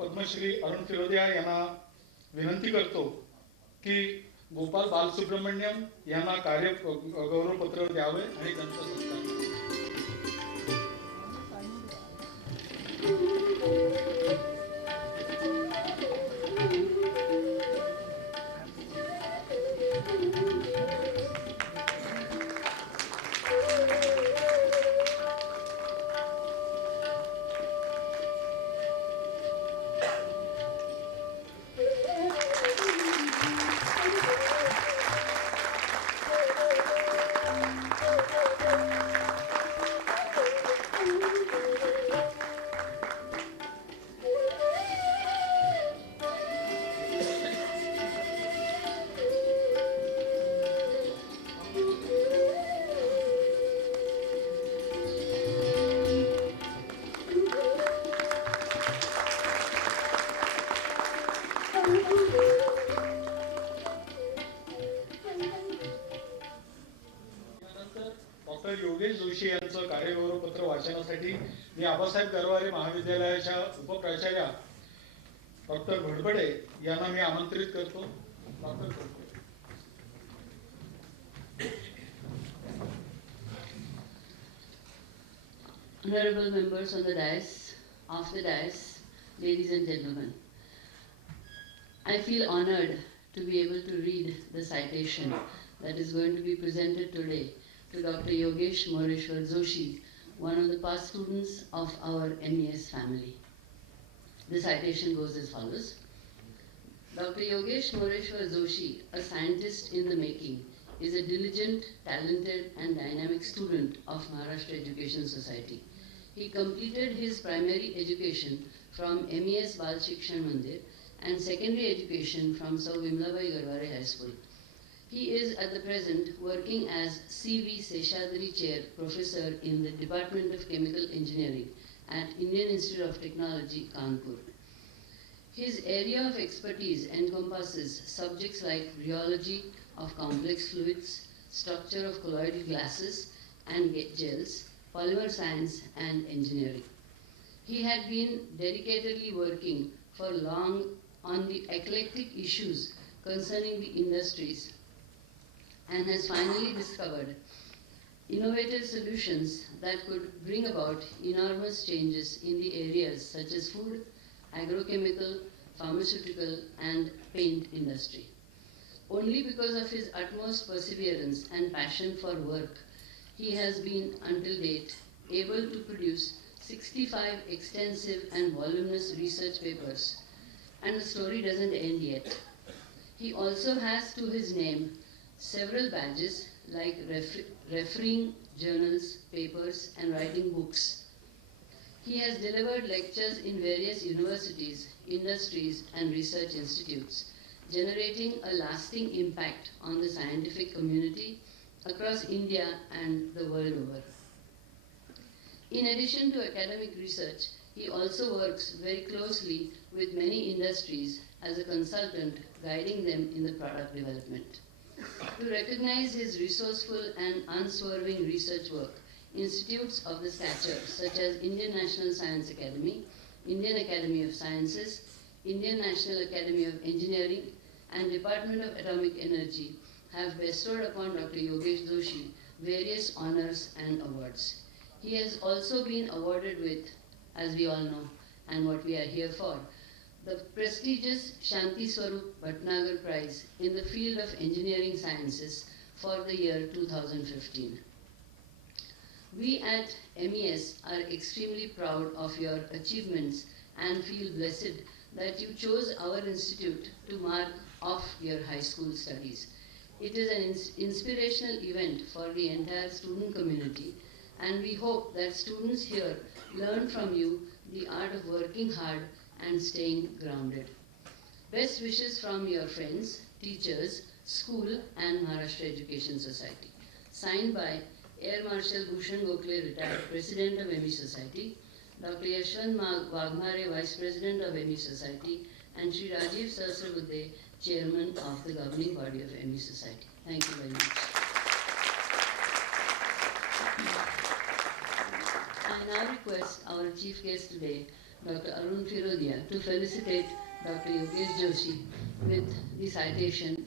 पद्मश्री अरुण फिरोदिया यांना विनंती करतो की गोपाल बालसुब्रमण्यम यांना कार्य गौरवपत्र द्यावे आणि त्यांचा सत्कार डॉक्टर योगेश जोशी यांचं कार्यगौरवपत्र वाचनासाठी मी आबासाहेब गरवारे महाविद्यालयाच्या उपप्राचार्या डॉक्टर भडबडे यांना मी आमंत्रित करतो. Doctor Honorable members of the dais, ladies and gentlemen, I feel honored to be able to read the citation that is going to be presented today to Dr. Yogesh Moreshwar Joshi, one of the past students of our MES family. The citation goes as follows. Dr. Yogesh Moreshwar Joshi, a scientist in the making, is a diligent, talented and dynamic student of Maharashtra Education Society. He completed his primary education from MES Bal Shikshan Mandir and secondary education from Sau Vimlabai Garware High School. He is at the present working as C.V. Seshadri Chair Professor in the Department of Chemical Engineering at Indian Institute of Technology, Kanpur. His area of expertise encompasses subjects like rheology of complex fluids, structure of colloidal glasses and gels, polymer science and engineering. He had been dedicatedly working for long on the eclectic issues concerning the industries and has finally discovered innovative solutions that could bring about enormous changes in the areas such as food, agrochemical, pharmaceutical and paint industry. Only because of his utmost perseverance and passion for work, he has been until date able to produce 65 extensive and voluminous research papers. And the story doesn't end yet. He also has to his name several badges like refereeing journals, papers and writing books. He has delivered lectures in various universities, industries and research institutes, generating a lasting impact on the scientific community across India and the world over. In addition to academic research, he also works very closely with many industries as a consultant, guiding them in the product development. To recognize his resourceful and unswerving research work, institutes of the stature such as Indian National Science Academy, Indian Academy of Sciences, Indian National Academy of Engineering, and Department of Atomic Energy have bestowed upon Dr. Yogesh Joshi various honors and awards. He has also been awarded with, as we all know, and what we are here for, the prestigious Shanti Swarup Bhatnagar Prize in the field of engineering sciences for the year 2015. We at MES are extremely proud of your achievements and feel blessed that you chose our institute to mark off your high school studies. It is an inspirational event for the entire student community, and we hope that students here learn from you the art of working hard and staying grounded. Best wishes from your friends, teachers, school and Maharashtra Education Society. Signed by Air Marshal Bhushan Gokhale, retired President of ME Society, Dr. Yashwant Wagmare, Vice President of ME Society, and Sri Rajiv Sahasrabudhe, Chairman of the governing body of ME Society. Thank you very much. I now request our chief guest today, Dr. Arun Firodia, to felicitate Dr. Yogesh Joshi with the citation.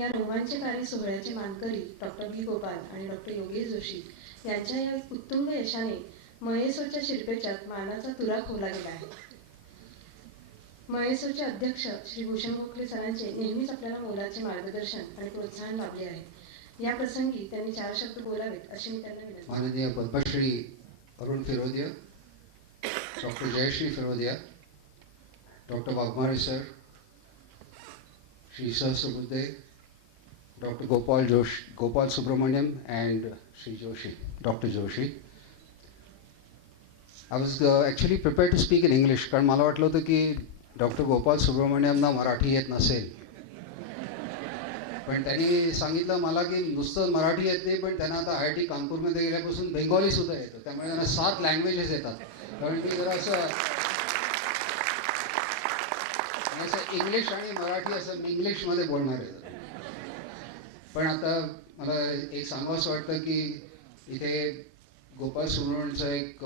या रोमांचकारी सोहळ्याचे मानकरी doctor बी गोपाल आणि doctor Yogesh Joshi यांच्या या उत्तुंग यशाने महेसोच्या शिरपेच्यात मानाचा तुरा खोवला गेला आहे. महेसोचे अध्यक्ष श्री भूषण गोखले सरांचे नेहमीच आपल्याला मोलाचे मार्गदर्शन आणि प्रोत्साहन लाभले आहे. या प्रसंगी त्यांनी 4 शब्द बोलावेत अशी मी त्यांना विनंती. माननीय Padmashri Arun Firodia, doctor Jayashree Firodia, doctor Waghmare sir, Shri Sahasrabuddhe, Dr. Gopal Subramaniam and Sri Joshi, Dr. Joshi. I was actually prepared to speak in English कारण मला वाटलं होतं की डॉक्टर गोपाल सुब्रमण्यमना मराठी येत नसेल, पण त्यांनी सांगितलं मला की नुसतं मराठी येत नाही पण त्यांना आता IIT कानपूरमध्ये गेल्यापासून बेंगॉली सुद्धा येतं, त्यामुळे त्यांना 7 लँग्वेजेस येतात. कारण मी जरा असं इंग्लिश आणि मराठी असं इंग्लिशमध्ये बोलणार आहे. पण आता मला एक सांगावंसं वाटतं की इथे गोपाल सुब्रमण्यमचा एक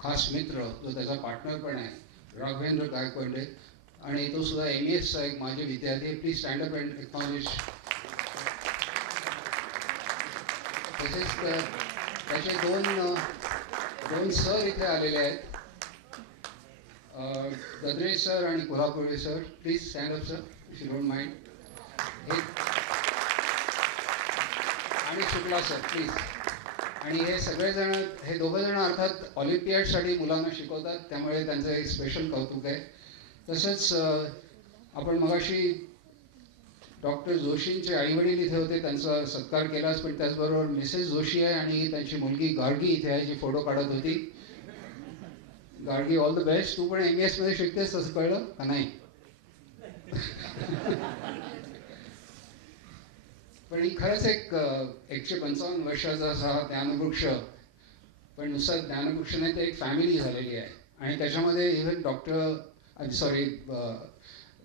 खास मित्र जो त्याचा पार्टनर पण आहे राघवेंद्र गायकवाडे, आणि तो सुद्धा MESचा एक माझे विद्यार्थी. Please stand up and acknowledge. तसेच त्याचे दोन सर इथे आलेले आहेत, गद्रे सर आणि Kolhapure sir. Please stand up sir if you don't mind. आणि शुक्ला सर प्लीज. आणि हे दोघं जण अर्थात ऑलिम्पियाडसाठी मुलांना शिकवतात, त्यामुळे त्यांचं एक स्पेशल कौतुक आहे. तसंच आपण मगाशी डॉक्टर जोशींचे आईवडील इथे होते, त्यांचा सत्कार केलाच, पण त्याचबरोबर मिसेस जोशी आहे आणि त्यांची मुलगी गार्गी इथे आहे जी फोटो काढत होती. Gargi, all the best. तू पण MES मध्ये शिकतेस तसं कळलं का नाही? पण ही खरंच एक 155 वर्षाचा असा ज्ञानवृक्ष, पण नुसतं ज्ञानवृक्ष नाही, तर एक फॅमिली झालेली आहे. आणि त्याच्यामध्ये इव्हन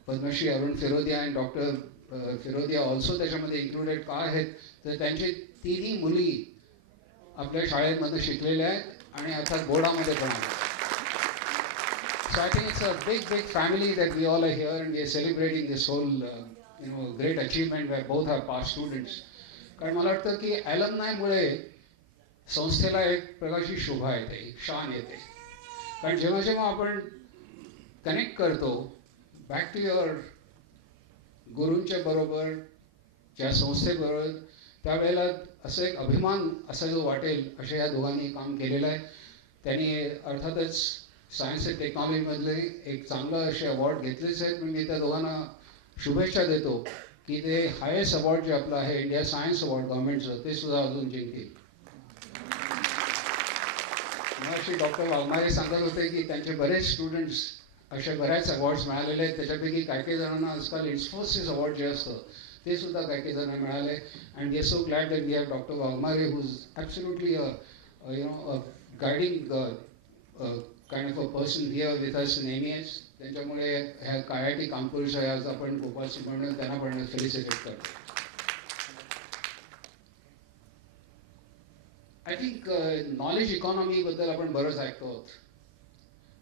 पद्मश्री अरुण फिरोदिया आणि डॉक्टर फिरोदिया ऑल्सो त्याच्यामध्ये इन्क्लुडेड का आहेत, तर त्यांची 3ही मुली आपल्या शाळेमध्ये शिकलेल्या आहेत आणि अर्थात बोर्डामध्ये पण आहेत. So I think it's a big family that we all are here and we are celebrating this whole great achievement where both are past students. कारण मला वाटतं की ॲलमनायमुळे संस्थेला एक प्रकारची शोभा येते, शान येते. कारण जेव्हा जेव्हा आपण कनेक्ट करतो बॅक टू युअर गुरूंच्या बरोबर, ज्या संस्थेबरोबर, त्यावेळेला असं एक अभिमान असा जो वाटेल अशा या दोघांनी काम केलेलं आहे. त्यांनी अर्थातच सायन्स अँड टेक्नॉलॉजीमधले एक चांगलं असे अवॉर्ड घेतलेच आहेत, पण मी त्या दोघांना शुभेच्छा देतो की ते हायेस्ट अवॉर्ड जे आपलं आहे इंडिया सायन्स अवॉर्ड गव्हर्नमेंटचं, ते सुद्धा अजून जिंकतील. मगाशी डॉक्टर वाघमारे सांगत होते की त्यांचे बरेच स्टुडंट्स असे बऱ्याच अवॉर्ड्स मिळालेले आहेत. त्याच्यापैकी काही जणांना आजकाल इन्फोसिस अवॉर्ड जे असतं ते सुद्धा काही जणांना मिळाले. And we are so glad that we have doctor Waghmare who is absolutely guiding kind of a person here with us in MES. त्यांच्यामुळे ह्या IIT कानपूरच्या आज आपण गोपाल सुब्रमण्यम त्यांना पण फेलिसिटेट करतो. आय थिंक नॉलेज इकॉनॉमीबद्दल आपण बरंच ऐकतो आहोत,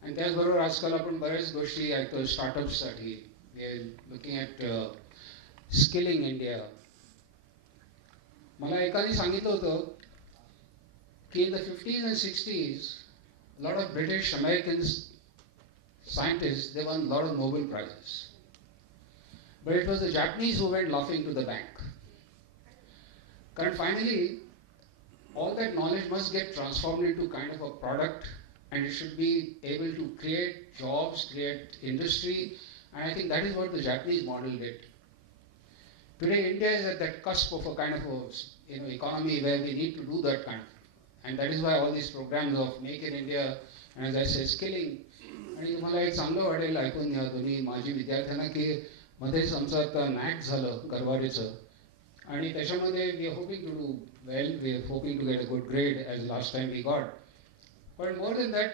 आणि त्याचबरोबर आजकाल आपण बऱ्याच गोष्टी ऐकतो स्टार्टअप्ससाठी. We are looking at skilling India. मला एकाने सांगितलं होतं की in the 50s and 60s a lot of British Americans scientists, they won a lot of Nobel Prizes, but it was the Japanese who went laughing to the bank. कारण finally all that knowledge must get transformed into kind of a product, and it should be able to create jobs, create industry, and I think that is what the Japanese model did. Today India is at that cusp of a kind of a economy where we need to do that kind of, and that is why all these programs of Make in India and as I say skilling. आणि तुम्हाला एक चांगलं वाटेल ऐकून घ्या तुम्ही माझी विद्यार्थ्यांना की मध्येच आमचं आता नॅक झालं गरवारेचं आणि त्याच्यामध्ये we are hoping to do well, we are hoping to get a good grade as last time we got. पण मोर दॅन दॅट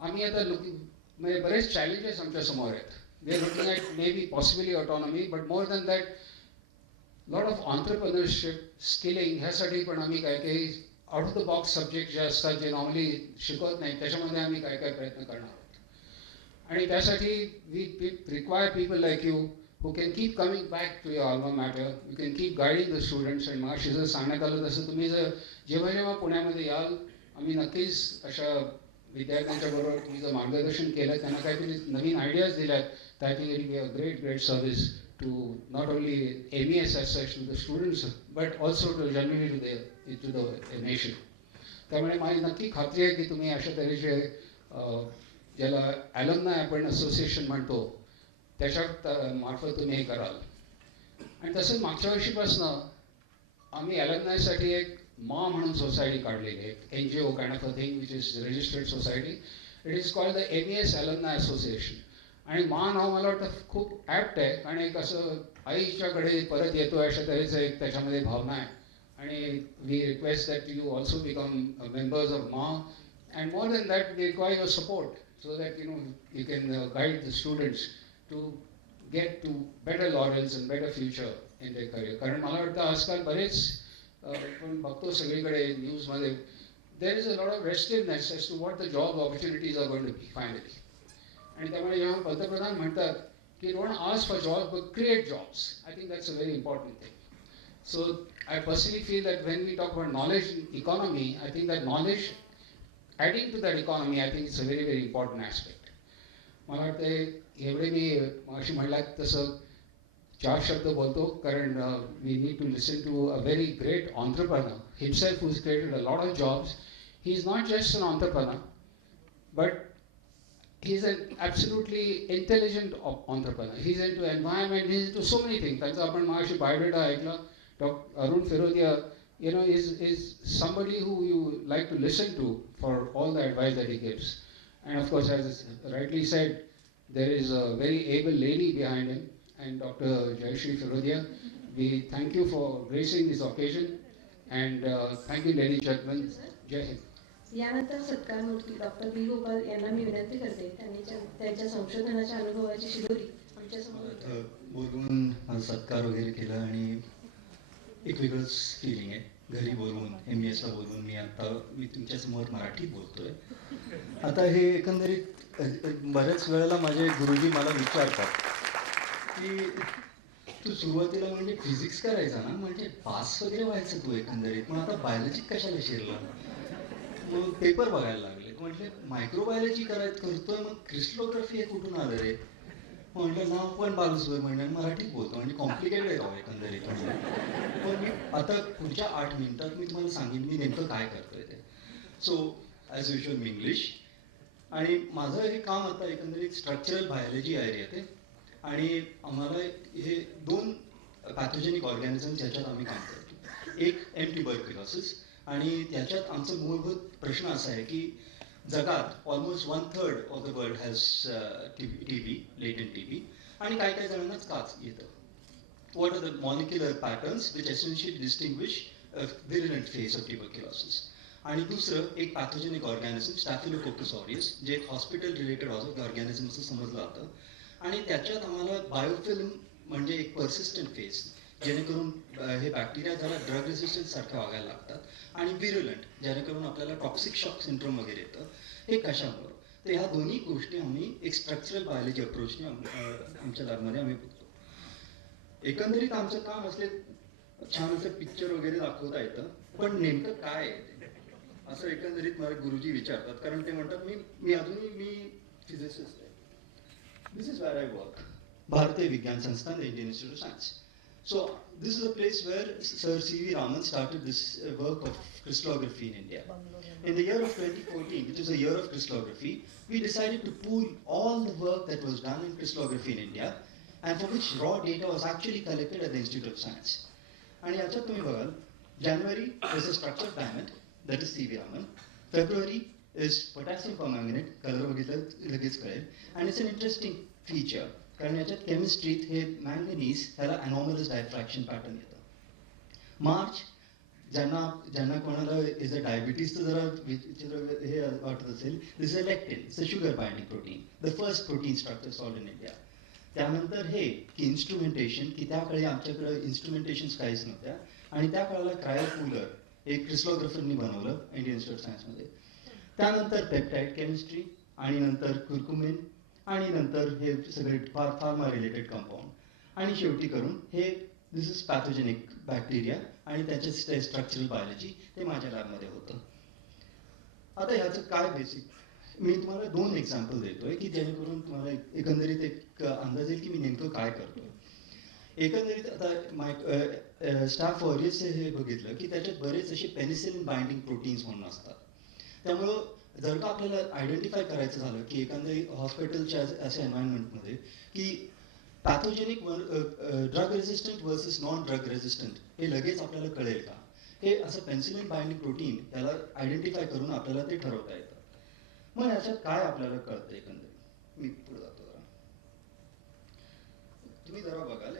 आम्ही आता म्हणजे बरेच चॅलेंजेस आमच्या समोर आहेत. We are looking at maybe possibly autonomy, but more than that lot of entrepreneurship, skilling ह्यासाठी पण आम्ही काही काही out of the box subject जे असतात जे नॉर्मली शिकवत नाही त्याच्यामध्ये आम्ही काय काय प्रयत्न करणार आहोत. आणि त्यासाठी we require people like you who can keep coming back to your alma mater, you can keep guiding the students. आणि मगाशी जर सांगण्यात आलं तसं तुम्ही जर जेव्हा जेव्हा पुण्यामध्ये याल आम्ही नक्कीच अशा विद्यार्थ्यांच्या बरोबर तुम्ही जर मार्गदर्शन केलं त्यांना काहीतरी नवीन आयडियाज दिल्यात that will be a great service to not only MES as such to the students but also to generally to the nation. त्यामुळे माझी नक्की खात्री आहे की तुम्ही अशा तऱ्हेचे ज्याला ॲलमनाय आपण असोसिएशन म्हणतो त्याच्या मार्फत तुम्ही हे कराल. आणि तसंच मागच्या वर्षीपासनं आम्ही ॲलमनायसाठी एक मा म्हणून सोसायटी काढलेली आहे, NGO kind of a thing which is registered society. It is called the MES alumni association. आणि मा नाव मला वाटतं खूप ॲप्ट आहे कारण एक असं आईच्याकडे परत येतो अशा तऱ्हेचं एक त्याच्यामध्ये भावना आहे. आणि we request that you also become members of मा, and more than that we require your support so that you can guide the students to get to better laurels and better future in their career. कारण मला वाटतं आजकाल बरेच आपण बघतो सगळीकडे न्यूजमध्ये there is a lot of restiveness as to what the job opportunities are going to be finally. आणि त्यामुळे जेव्हा पंतप्रधान म्हणतात की don't ask for jobs but create jobs, I think that's a very important thing. So I personally feel that when we talk about knowledge economy, I think that knowledge adding to that economy, I think it's a very important aspect. मला वाटतं एवढे मी अशी म्हणलात तसं 4 शब्द बोलतो कारण we need to listen to a very great entrepreneur himself who's created a lot of jobs. He's not just an entrepreneur, but he's an absolutely intelligent entrepreneur. He's into environment, he's into so many things. त्यांचा आपण मागाशी biodata ऐकला. Doctor Arun Firodia is somebody who you like to listen to for all the advice that he gives. And of course, as rightly said, there is a very able lady behind him, and Dr. Jayashree Firodia. We thank you for gracing this occasion, and thank you, ladies and gentlemen. Jai Hind. यानंतर सत्कारमूर्ती doctor बी गोपाल यांना मी विनंती करते त्यांनी त्यांच्या संशोधनाच्या अनुभवाची शिदोरी आमच्यासमोर बोलवून माझा सत्कार वगैरे केला आणि एक वेगळंच फिलिंग आहे. घरी बोलवून MESला बोलवून मी तुमच्यासमोर मराठीत बोलतोय. आता हे एकंदरीत बऱ्याच वेळेला माझे गुरुजी मला विचारतात की तू सुरुवातीला म्हणजे फिजिक्स करायचा ना, म्हणजे पास वगैरे व्हायचं तू एकंदरीत, मग आता बायोलॉजी कशाला शिरला. मग पेपर बघायला लागले, म्हटले मायक्रोबायोलॉजी करतोय, मग क्रिस्टलोग्राफी हे कुठून आलं रे. म्हटलं नाव पण बालसुब्रमण्यन मराठीत बोलतो म्हणजे कॉम्प्लिकेटेड आहे राव एकंदरीत. पण मी आता पुढच्या 8 मिनिटात मी तुम्हाला सांगेन मी नेमकं काय करतोय ते. सो ॲज युजल मी इंग्लिश. आणि माझं हे काम आता एकंदरीत स्ट्रक्चरल बायोलॉजी एरियात आहे आणि आम्हाला हे 2 पॅथोजेनिक ऑर्गॅनिझम ज्याच्यात आम्ही काम करतो. एक ट्युबरक्युलोसिस आणि त्याच्यात आमचा मूलभूत प्रश्न असा आहे की जगात almost 1/3 of the world has TB, latent TB, आणि काही काही जणांनाच काच येतं. What are the molecular patterns which essentially distinguish virulent phase of tuberculosis. आणि दुसरं एक पॅथोजेनिक ऑर्गॅनिझम स्टॅफिलोकोकस ऑरियस जे एक हॉस्पिटल रिलेटेड ऑर्गॅनिझम असं समजलं जातं. आणि त्याच्यात आम्हाला बायोफिल्म म्हणजे एक पर्सिस्टंट फेस जेणेकरून हे बॅक्टेरिया जरा ड्रग रेसिस्टन्स सारखं वागायला लागतात, आणि व्हिरुलंट जेणेकरून आपल्याला टॉक्सिक शॉक सिंड्रोम वगैरे येतं. हे कशामुळं, तर ह्या दोन्ही गोष्टी आम्ही एक स्ट्रक्चरल बायोलॉजी अप्रोचने आमच्या लॅबमध्ये आम्ही बघतो. एकंदरीत आमचं काम असले छान असं पिक्चर वगैरे दाखवता येतं, पण नेमकं काय आहे असं एकंदरीत मला गुरुजी विचारतात, कारण ते म्हणतात मी अजूनही फिजिसिस्ट आहे. दिस इज वेअर आय वर्क. भारतीय विज्ञान संस्थान, Indian institute of science. So this is a place where Sir C.V. Raman started this work of crystallography in India. In the year of 2014, which is the year of crystallography, we decided to pool all the work that was done in crystallography in India, and for which raw data was actually collected at the Institute of Science. आणि याच्यात तुम्ही बघाल, January is a structured diamond, that is C.V. Raman. February is potassium permanganate, color बघितलं लगेच कळेल, and it's an interesting feature. कारण याच्यात केमिस्ट्रीत हे मॅंगनीज ह्याला अनॉमलस डायफ्रॅक्शन पॅटर्न येतं. मार्च ज्यांना कोणाला इज अ डायबिटीजचं जरा हे वाटत असेल, this is a lectin, it's a sugar binding protein, the first protein structure solved in India. त्यानंतर हे की इन्स्ट्रुमेंटेशन, की त्या काळी आमच्याकडे इन्स्ट्रुमेंटेशन्स काहीच नव्हत्या, आणि त्या काळाला क्रायोकूलर हे क्रिस्टलोग्राफरनी बनवलं इंडियन इन्स्टिट्यूट ऑफ सायन्समध्ये. त्यानंतर पेप्टाईड केमिस्ट्री, आणि नंतर कुर्कुमिन, आणि नंतर हे सगळे फार्मा रिलेटेड कंपाऊंड, आणि शेवटी करून हे दिस इज पॅथोजेनिक बॅक्टेरिया आणि त्याचे स्ट्रक्चरल बायोलॉजी, ते माझ्या लॅबमध्ये होतं. आता ह्याचं काय बेसिक, मी तुम्हाला 2 एक्झाम्पल देतोय की जेणेकरून तुम्हाला एकंदरीत एक अंदाज येईल की मी नेमकं काय करतोय. एकंदरीत आता स्टाफ ऑरियसचे हे बघितलं की त्याच्यात बरेच असे पेनिसिलिन बाइंडिंग प्रोटीन्स म्हणून असतात. त्यामुळं जर का आपल्याला आयडेंटिफाय करायचं झालं की एकंदरीत हॉस्पिटलच्या अशा एन्व्हायरमेंटमध्ये की pathogenic drug resistant versus non drug resistant हे लगेच आपल्याला कळेल का, हे असं पेन्सिलिन बाइंडिंग प्रोटीन याला आयडेंटिफाय करून आपल्याला ते ठरवता येतं. मग याच्यात काय आपल्याला कळतं एकंदरीत, मी पुढे जातो जरा, तुम्ही जरा बघाल.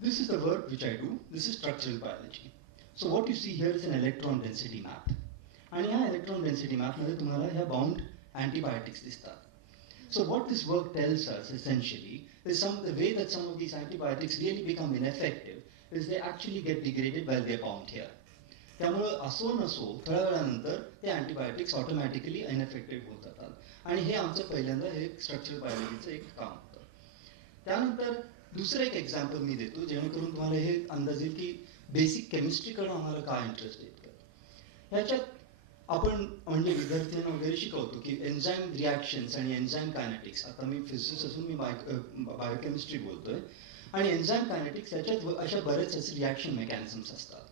This is the work which I do. This is structural biology. So what you see here is an electron density map. आणि ह्या electron density map मध्ये तुम्हाला ह्या bound antibiotics दिसतात. So what this work tells us essentially is the way that some of these antibiotics really become ineffective is they actually get degraded while they're bound here. त्यामुळं असो नसो थोड्या वेळानंतर ते अँटीबायोटिक्स ऑटोमॅटिकली इनएफेक्टिव्ह होत जातात. आणि हे आमचं पहिल्यांदा हे स्ट्रक्चरल बायोलॉजीचं एक काम होतं. त्यानंतर दुसरं एक एक्झाम्पल मी देतो जेणेकरून तुम्हाला हे अंदाज येईल की बेसिक केमिस्ट्रीकडे आम्हाला काय इंटरेस्ट येतं. ह्याच्यात आपण म्हणजे विद्यार्थ्यांना वगैरे शिकवतो की एन्झाईम रिॲक्शन्स आणि एन्झाईम कायनेटिक्स, आता मी फिजिसिस्ट असून मी बायोकेमिस्ट्री बोलतोय, आणि एन्झाईम कायनेटिक्स याच्यात अशा बरेच असे रिॲक्शन मेकॅनिझम्स असतात.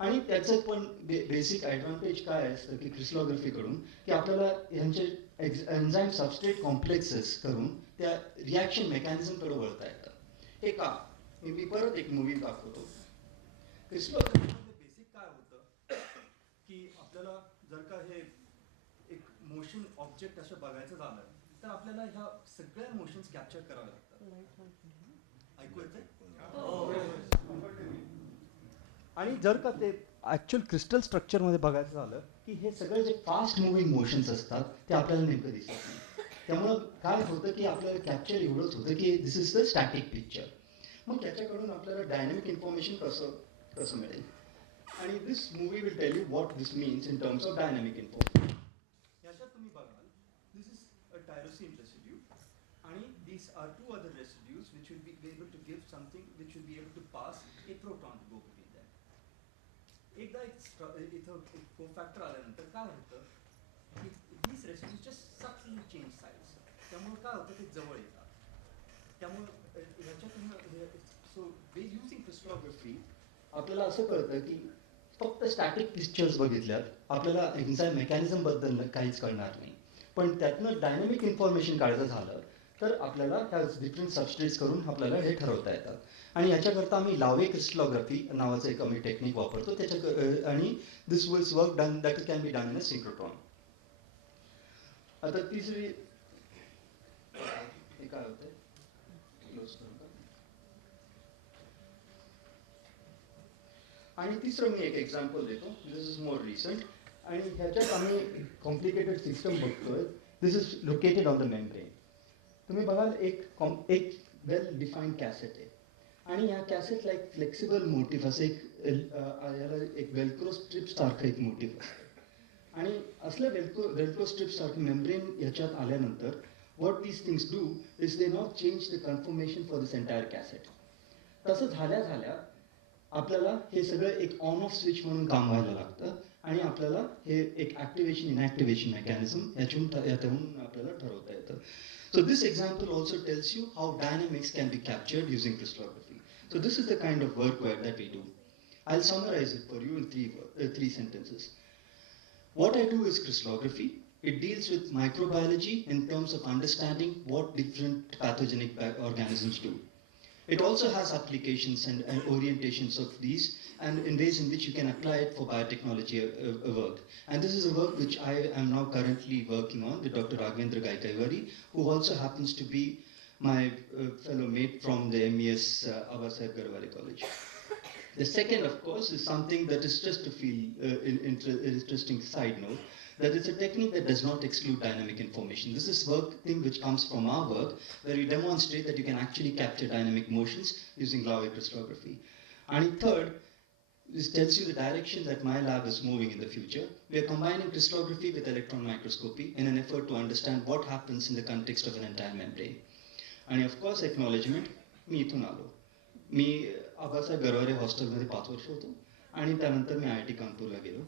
आणि त्याचं पण बेसिक ॲडव्हान्टेज काय असतं की क्रिस्टलोग्राफीकडून की आपल्याला ह्यांचे एन्झाईम सबस्ट्रेट कॉम्प्लेक्सेस करून त्या रिॲक्शन मेकॅनिझमकडे वळता येतं. हे का, मी परत एक मूवी दाखवतो. क्रिस्टलोग्राफीमध्ये बेसिक काय होतं की आपल्याला जर का हे एक मोशन ऑब्जेक्ट असं बघायचं झालं तर आपल्याला ह्या सगळ्या मोशन्स कॅप्चर कराव्या लागतात. ऐकू येतंय? आणि जर का ते ॲक्च्युअल क्रिस्टल स्ट्रक्चरमध्ये बघायचं झालं की हे सगळे जे फास्ट मुव्हिंग मोशन्स असतात ते आपल्याला नेमकं दिसत नाही. त्यामुळं काय होतं की आपल्याला कॅप्चर एवढंच होतं की this is the static picture. मग त्याच्याकडून आपल्याला डायनॅमिक इन्फॉर्मेशन कसं मिळेल. आणि this movie will tell you what this means in terms of dynamic information. याच्यात तुम्ही बघाल this is a tyrosine residue आणि these are 2 other residues which will be able to give something which will be able to pass a proton to go between them. एकदा इथं एक कोफॅक्टर आल्यानंतर काय होतं की these residues just subtly change size. त्यामुळे काय होतं ते जवळ येतात. त्यामुळे ह्याच्यातून सो युजिंग क्रिस्टलोग्राफी आपल्याला असं कळतं की फक्त स्टॅटिक पिक्चर्स बघितल्यात आपल्याला एन्झाईम मेकॅनिझम बद्दल काहीच कळणार नाही, पण त्यातनं डायनॅमिक इन्फॉर्मेशन काढायचं झालं तर आपल्याला ह्या डिफरंट सबस्ट्रेट्स करून आपल्याला हे ठरवता येतात. आणि याच्याकरता आम्ही लावे क्रिस्टलोग्राफी नावाचं एक आम्ही टेक्निक वापरतो. आणि this wills work done that can be done in a synchrotron. आता तिसरी हे काय होतंय, आणि तिसरं मी एक एक्झाम्पल देतो. दिस इज मोर रिसेंट आणि ह्याच्यात आम्ही कॉम्प्लिकेटेड सिस्टम बघतोय. This is located on the membrane. तुम्ही बघाल एक वेल डिफाईन्ड कॅसेट आहे आणि या कॅसेटला एक फ्लेक्सिबल मोटिव्ह असं याला एक वेल्क्रो स्ट्रिप सारखं एक मोटिव्ह असतं. आणि असलं वेल्क्रो स्ट्रिप सारखं मेम्ब्रेन याच्यात आल्यानंतर what these things do is they now change the conformation for this entire cassette. तसं झाल्या आपल्याला हे सगळं एक ऑन ऑफ स्विच म्हणून काम व्हायला लागतं आणि आपल्याला हे एक ॲक्टिवेशन इनॲक्टिवेशन मेकॅनिझम यातून आपल्याला ठरवता येतं. So this example also tells you how dynamics can be captured using crystallography. So this is the kind of work that we do. I'll summarize it for you in three sentences. What I do is crystallography. It deals with microbiology in terms of understanding what different pathogenic organisms do. It also has applications and orientations of these and in ways in which you can apply it for biotechnology work. And this is a work which I am now currently working on with Dr. Raghavendra Gaikaiwari, who also happens to be my fellow mate from the MES Abasaheb Garware College. The second, of course, is something that is just to feel interesting side note, that it's a technique that does not exclude dynamic information. This is thing which comes from our work, where we demonstrate that you can actually capture dynamic motions using Laue crystallography. And third, this tells you the direction that my lab is moving in the future. We are combining crystallography with electron microscopy in an effort to understand what happens in the context of an entire membrane. And of course, acknowledgement, मी इथून आलो. मी आबासाहेब गरवारे हॉस्टेलमध्ये 5 वर्ष होतो आणि त्यानंतर मी IIT कानपूरला गेलो.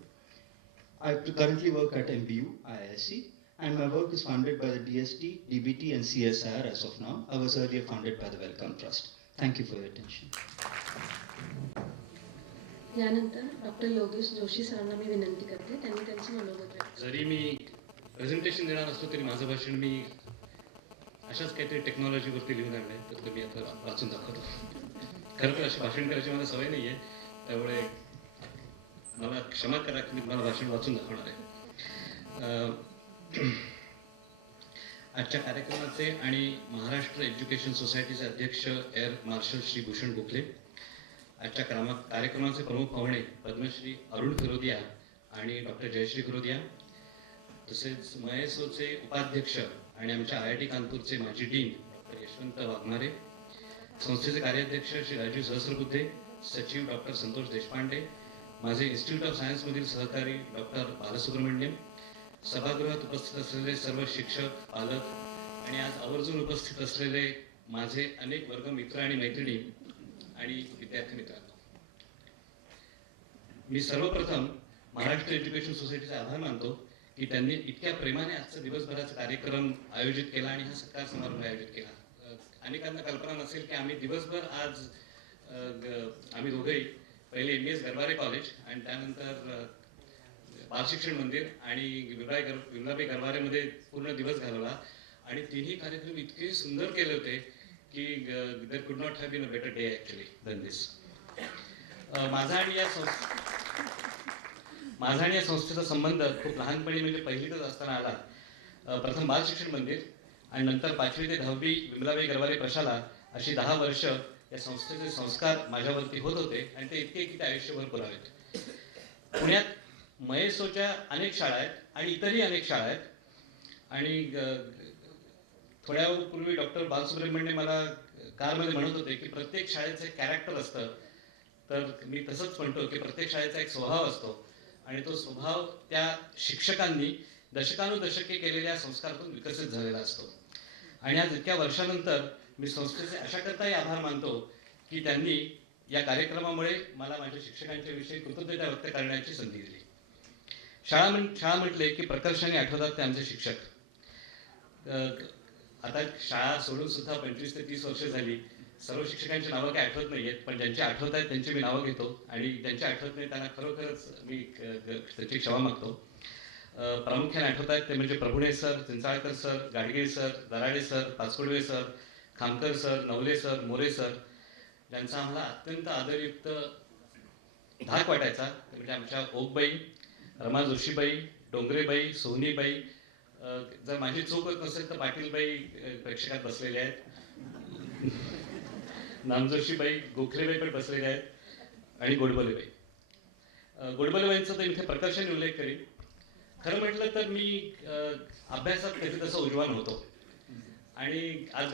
I currently work at MBU, IISc, and my work is funded by the DST, DBT, and CSIR as of now. I was earlier funded by the Wellcome Trust. Thank you for your attention. यानंतर doctor Yogesh Joshi सरांना मी विनंती करते, त्यांनी त्यांचं मनोगत व्यक्त. जरी मी presentation देणार असतो तरी माझं भाषण मी अशाच काहीतरी टेक्नॉलॉजीवरती लिहून आणलंय, तर तुम्ही आता वाचून दाखवतो. खरं तर अशी भाषण करायची मला सवय नाही आहे, त्यामुळे मला क्षमा करा की मी तुम्हाला भाषण वाचून दाखवणार आहे. आजच्या कार्यक्रमाचे आणि महाराष्ट्र एज्युकेशन सोसायटीचे अध्यक्ष एअर मार्शल श्री भूषण गोखले, आजच्या कार्यक्रमाचे प्रमुख पाहुणे पद्मश्री अरुण फिरोदिया आणि डॉक्टर जयश्री फिरोदिया, तसेच मयसोचे उपाध्यक्ष आणि आमच्या IIT कानपूरचे माजी डीन डॉक्टर यशवंत वाघमारे, संस्थेचे कार्याध्यक्ष श्री राजीव सहस्रबुद्धे, सचिव डॉक्टर संतोष देशपांडे, माझे इन्स्टिट्यूट ऑफ सायन्समधील सहकारी डॉक्टर बालसुब्रमण्यम, सभागृहात उपस्थित असलेले सर्व शिक्षक, पालक आणि आज आवर्जून उपस्थित असलेले माझे अनेक वर्ग मित्र आणि मैत्रिणी आणि विद्यार्थी मित्रांनो, मी सर्वप्रथम महाराष्ट्र एज्युकेशन सोसायटीचे आभार मानतो की त्यांनी इतक्या प्रेमाने आजचा दिवसभराचा कार्यक्रम आयोजित केला आणि हा सत्कार समारंभ आयोजित केला. अनेकांना कल्पना नसेल की आम्ही दिवसभर आज आम्ही दोघेही पहिले MES गरवारे कॉलेज आणि त्यानंतर बालशिक्षण मंदिर आणि विमलाबाई गरवारेमध्ये पूर्ण दिवस घालवला आणि तिन्ही कार्यक्रम इतके सुंदर केले होते की there could not have been a better day actually than this. माझा आणि या संस्थेचा संबंध खूप लहानपणी म्हणजे पहिलीतच असताना आला. प्रथम बालशिक्षण मंदिर आणि नंतर 5वी ते 10वी विमलाबाई गरवारे प्रशाला अशी 10 वर्ष या संस्थेचे संस्कार माझ्यावरती होत होते आणि ते इतके की ते आयुष्यभर पुरावेत. पुण्यात मयसोच्या अनेक शाळा आहेत आणि इतरही अनेक शाळा आहेत आणि थोड्या पूर्वी डॉक्टर बालसुब्रमण्यम मला कारमध्ये म्हणत होते की प्रत्येक शाळेचं एक कॅरेक्टर असतं, तर मी तसंच म्हणतो की प्रत्येक शाळेचा एक स्वभाव असतो आणि तो स्वभाव त्या शिक्षकांनी दशकानुदशके केलेल्या संस्कारातून विकसित झालेला असतो. आणि आज इतक्या वर्षानंतर मी संस्थेचे अशाकरताही आभार मानतो की त्यांनी या कार्यक्रमामुळे मला माझ्या शिक्षकांच्या विषयी कृतज्ञता व्यक्त करण्याची संधी दिली. शाळा म्हटले की प्रकर्षाने आठवतात ते आमचे शिक्षक. आता शाळा सोडून सुद्धा 25 ते 30 वर्ष झाली. सर्व शिक्षकांची नावं काही आठवत नाही आहेत, पण ज्यांची आठवत आहेत त्यांची मी नावं घेतो आणि ज्यांची आठवत नाही त्यांना खरोखरच मी त्याची क्षमा मागतो. प्रामुख्याने आठवत आहेत ते म्हणजे Prabhune sir, Chinchalkar sir, Gadgil sir, Darade sir, Pachkudve sir, Khamkar sir, Navale sir, More sir, ज्यांचा आम्हाला अत्यंत आदरयुक्त धाक वाटायचा. ते म्हणजे आमच्या ओकबाई, रमा जोशीबाई, डोंगरेबाई, सोहनीबाई, जर माझी चूक होत नसेल तर पाटीलबाई प्रेक्षकात बसलेले आहेत, नामजोशीबाई, गोखलेबाई पण बसलेले आहेत आणि गोडबोलेबाई. गोडबोलेबाईंचा तर इथे प्रकर्षाने उल्लेख करीन. खरं म्हटलं तर मी अभ्यासात कधी तसं उजवा नव्हतो आणि आज